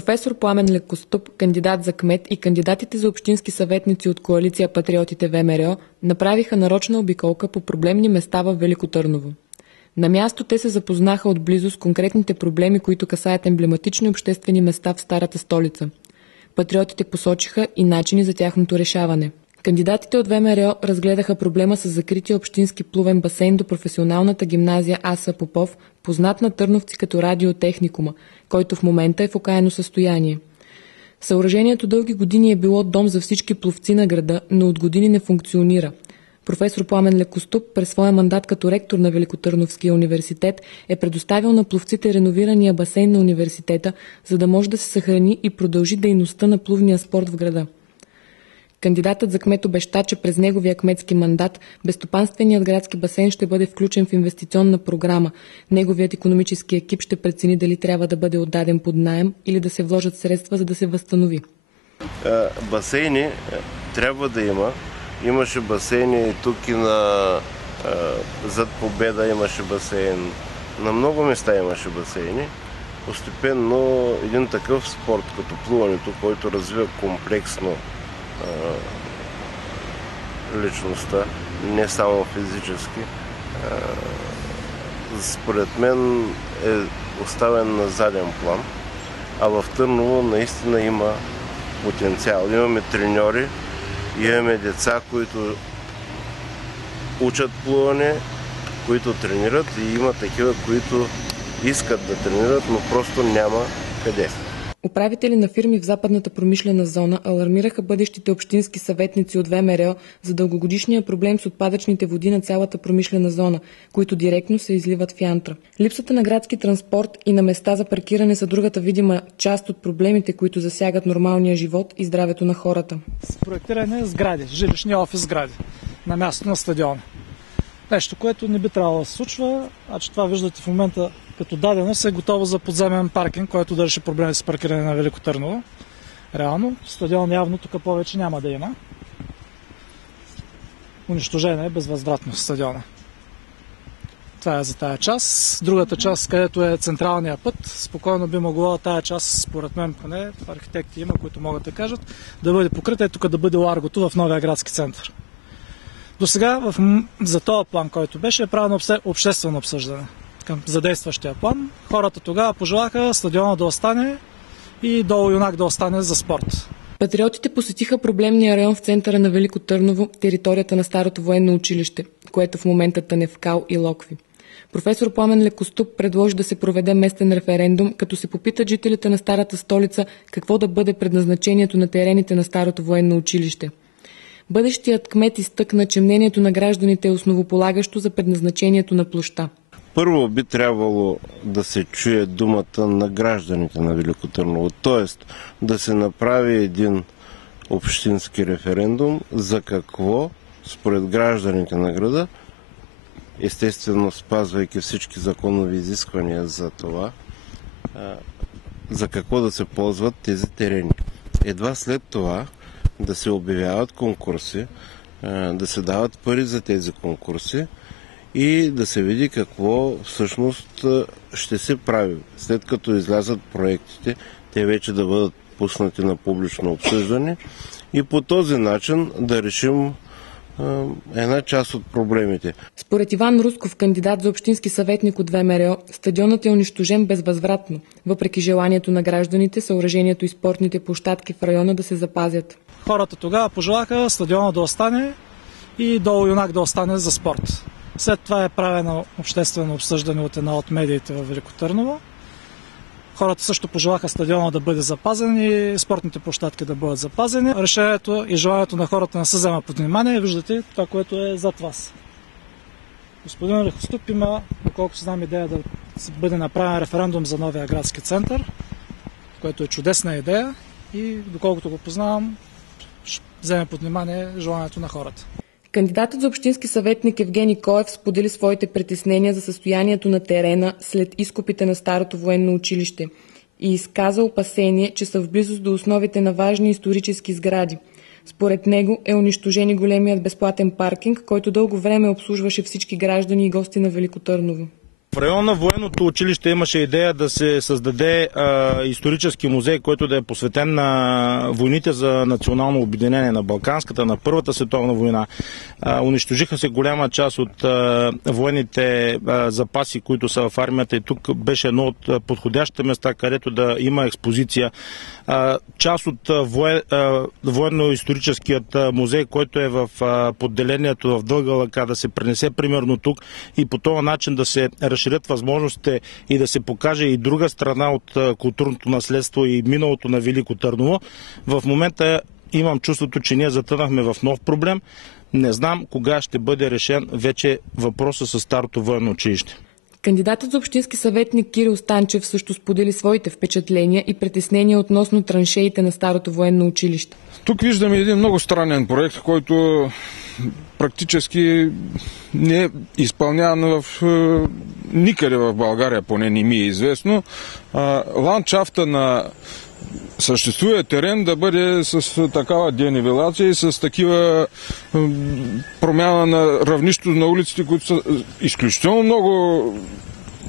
Професор Пламен Лекоступ, кандидат за кмет, и кандидатите за общински съветници от коалиция Патриотите ВМРО направиха нарочна обиколка по проблемни места в Велико Търново. На място те се запознаха отблизо с конкретните проблеми, които касаят емблематични обществени места в старата столица. Патриотите посочиха и начини за тяхното решаване. Кандидатите от ВМРО разгледаха проблема с закрития общински плувен басейн до професионалната гимназия Аса Попов, познат на търновци като радиотехникума, който в момента е в окаяно състояние. Съоръжението дълги години е било дом за всички пловци на града, но от години не функционира. Професор Пламен Лекоступ през своя мандат като ректор на Великотърновския университет е предоставил на пловците реновирания басейн на университета, за да може да се съхрани и продължи дейността на плувния спорт в града. Кандидатът за кмет обеща, че през неговия кметски мандат безстопанственият градски басейн ще бъде включен в инвестиционна програма. Неговият икономически екип ще прецени дали трябва да бъде отдаден под наем или да се вложат средства, за да се възстанови. Басейни трябва да има. Имаше басейни и тук и зад Победа имаше басейн. На много места имаше басейни. Постепенно един такъв спорт като плуването, който развива комплексно личността, не само физически, според мен е оставен на заден план, а в Търново наистина има потенциал. Имаме треньори, имаме деца, които учат плуване, които тренират, и има такива, които искат да тренират, но просто няма къде. Управители на фирми в западната промишлена зона алармираха бъдещите общински съветници от ВМРО за дългогодишния проблем с отпадъчните води на цялата промишлена зона, които директно се изливат в Янтра. Липсата на градски транспорт и на места за паркиране са другата видима част от проблемите, които засягат нормалния живот и здравето на хората. С проектиране сгради, жилищни офис сгради на място на стадиона. Нещо, което не би трябвало да се случва, а че това виждате в момента като даденост е готово за подземен паркинг, който да реши проблеми с паркиране на Велико Търново. Реално, стадион явно тук повече няма да има. Унищожена е безвъзвратно стадиона. Това е за тая част. Другата част, където е централния път, спокойно би могло тая част, според мен поне, архитекти има, които могат да кажат, да бъде покрита и тук да бъде ларгото в новия градски център. До сега за този план, който беше, е правено обществено обсъждане към задействащия план. Хората тогава пожелаха стадиона да остане и долу юнак да остане за спорт. Патриотите посетиха проблемния район в центъра на Велико Търново, територията на старото военно училище, което в момента тъне в кал и локви. Професор Пламен Лекоступ предложи да се проведе местен референдум, като се попитат жителите на старата столица какво да бъде предназначението на терените на старото военно училище. Бъдещият кмет изтъкна, че мнението на гражданите е основополагащо за предназначението на площа. Първо би трябвало да се чуе думата на гражданите на Велико Търново, т.е. да се направи един общински референдум за какво според гражданите на града, естествено спазвайки всички законови изисквания за това, за какво да се ползват тези терени. Едва след това да се обявяват конкурси, да се дават пари за тези конкурси и да се види какво всъщност ще се прави. След като излязат проектите, те вече да бъдат пуснати на публично обсъждане и по този начин да решим една част от проблемите. Според Иван Русков, кандидат за общински съветник от ВМРО, стадионът е унищожен безвъзвратно, въпреки желанието на гражданите, съоръжението и спортните площадки в района да се запазят. Хората тогава пожелаха стадиона да остане и долу юнак да остане за спорт. След това е правено обществено обсъждане от една от медиите в Велико Търново. Хората също пожелаха стадиона да бъде запазен и спортните площадки да бъдат запазени. Решението и желанието на хората не се взема под внимание. Виждате това, което е зад вас. Господин Лекоступ има, доколко се знам, идея да бъде направен референдум за новия градски център, което е чудесна идея и доколкото го познавам, ще вземе под внимание желанието на хората. Кандидатът за общински съветник Евгений Коев сподели своите притеснения за състоянието на терена след изкопите на старото военно училище и изказа опасение, че са в близост до основите на важни исторически сгради. Според него е унищожен и големият безплатен паркинг, който дълго време обслужваше всички граждани и гости на Велико Търново. В района на военното училище имаше идея да се създаде исторически музей, който да е посветен на войните за национално обединение, на Балканската, на Първата световна война. Унищожиха се голяма част от военните запаси, които са в армията, и тук беше едно от подходящите места, където да има експозиция. Част от военно-историческият музей, който е в подделението в Дълга лъка, да се пренесе примерно тук и по този начин да се разширят възможностите и да се покаже и друга страна от културното наследство и миналото на Велико Търново. В момента имам чувството, че ние затънахме в нов проблем. Не знам кога ще бъде решен вече въпроса с старото военно училище. Кандидатът за общински съветник Кирил Станчев също сподели своите впечатления и притеснения относно траншеите на старото военно училище. Тук виждаме един много странен проект, който практически не е изпълняван никъде в България, поне не ми е известно. Ландшафта на съществува терен да бъде с такава денивелация и с такива промяна на равнището на улиците, които са изключително много.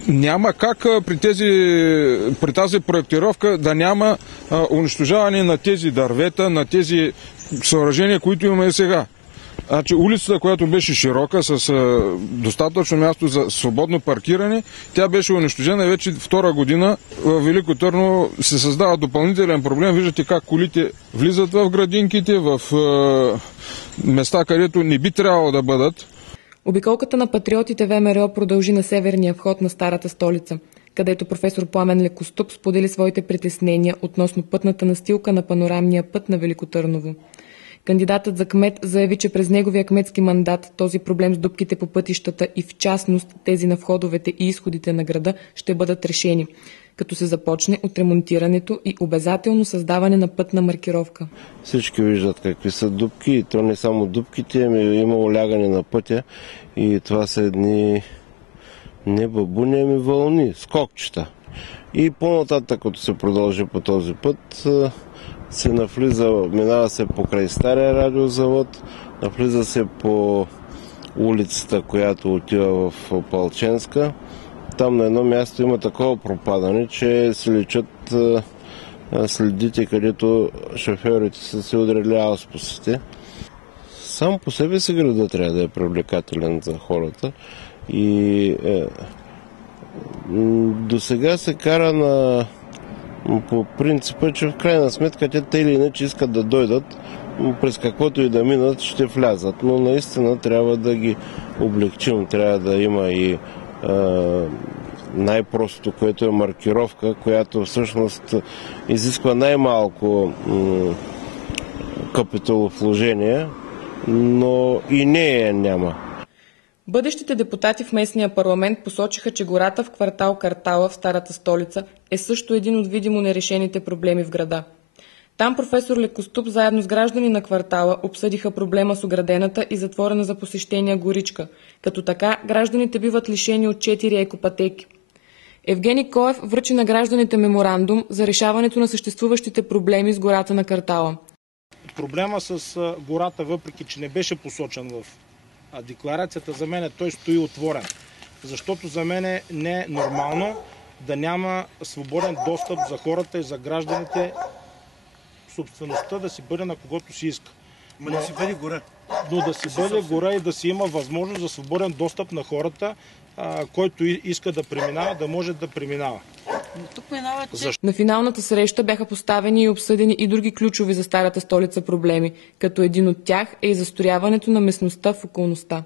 Няма как при тази проектировка да няма унищожаване на тези дървета, на тези съоръжения, които имаме сега. Значи улицата, която беше широка, с достатъчно място за свободно паркиране, тя беше унищожена вече втора година. В Велико Търново се създава допълнителен проблем. Виждате как колите влизат в градинките, в места, където не би трябвало да бъдат. Обиколката на патриотите ВМРО продължи на северния вход на старата столица, където професор Пламен Лекоступ сподели своите притеснения относно пътната настилка на панорамния път на Велико Търново. Кандидатът за кмет заяви, че през неговия кметски мандат този проблем с дупките по пътищата и в частност тези на входовете и изходите на града ще бъдат решени, като се започне от ремонтирането и обязателно създаване на пътна маркировка. Всички виждат какви са дупки, и то не само дупките, ами има олягане на пътя, и това са едни не бабуни, ами вълни, скокчета. И по-нататък, като се продължи по този път, се минава се покрай стария радиозавод, навлиза се по улицата, която отива в Палченска. Там на едно място има такова пропадане, че се личат следите, където шофьорите са се удряли ауспусите. Сам по себе си града трябва да е привлекателен за хората. И до сега се кара по принципа, че в крайна сметка те или иначе искат да дойдат, през каквото и да минат, ще влязат. Но наистина трябва да ги облегчим. Трябва да има и най-простото, което е маркировка, която всъщност изисква най-малко капиталовложение, но и нея няма. Бъдещите депутати в местния парламент посочиха, че гората в квартал Картала в старата столица е също един от видимо нерешените проблеми в града. Там професор Лекоступ заедно с граждани на квартала обсъдиха проблема с оградената и затворена за посещения горичка, като така гражданите биват лишени от 4 екопътеки. Евгений Коев връчи на гражданите меморандум за решаването на съществуващите проблеми с гората на Картала. Проблема с гората, въпреки че не беше посочен в декларацията, за мен той стои отворен. Защото за мен не е нормално да няма свободен достъп за хората и за гражданите, собствеността да си бъде на когото си иска. Но да си бъде гора. Но да си бъде гора и да си има възможност за свободен достъп на хората, който иска да преминава, да може да преминава. На финалната среща бяха поставени и обсъдени и други ключови за старата столица проблеми, като един от тях е и застрояването на местността в околността.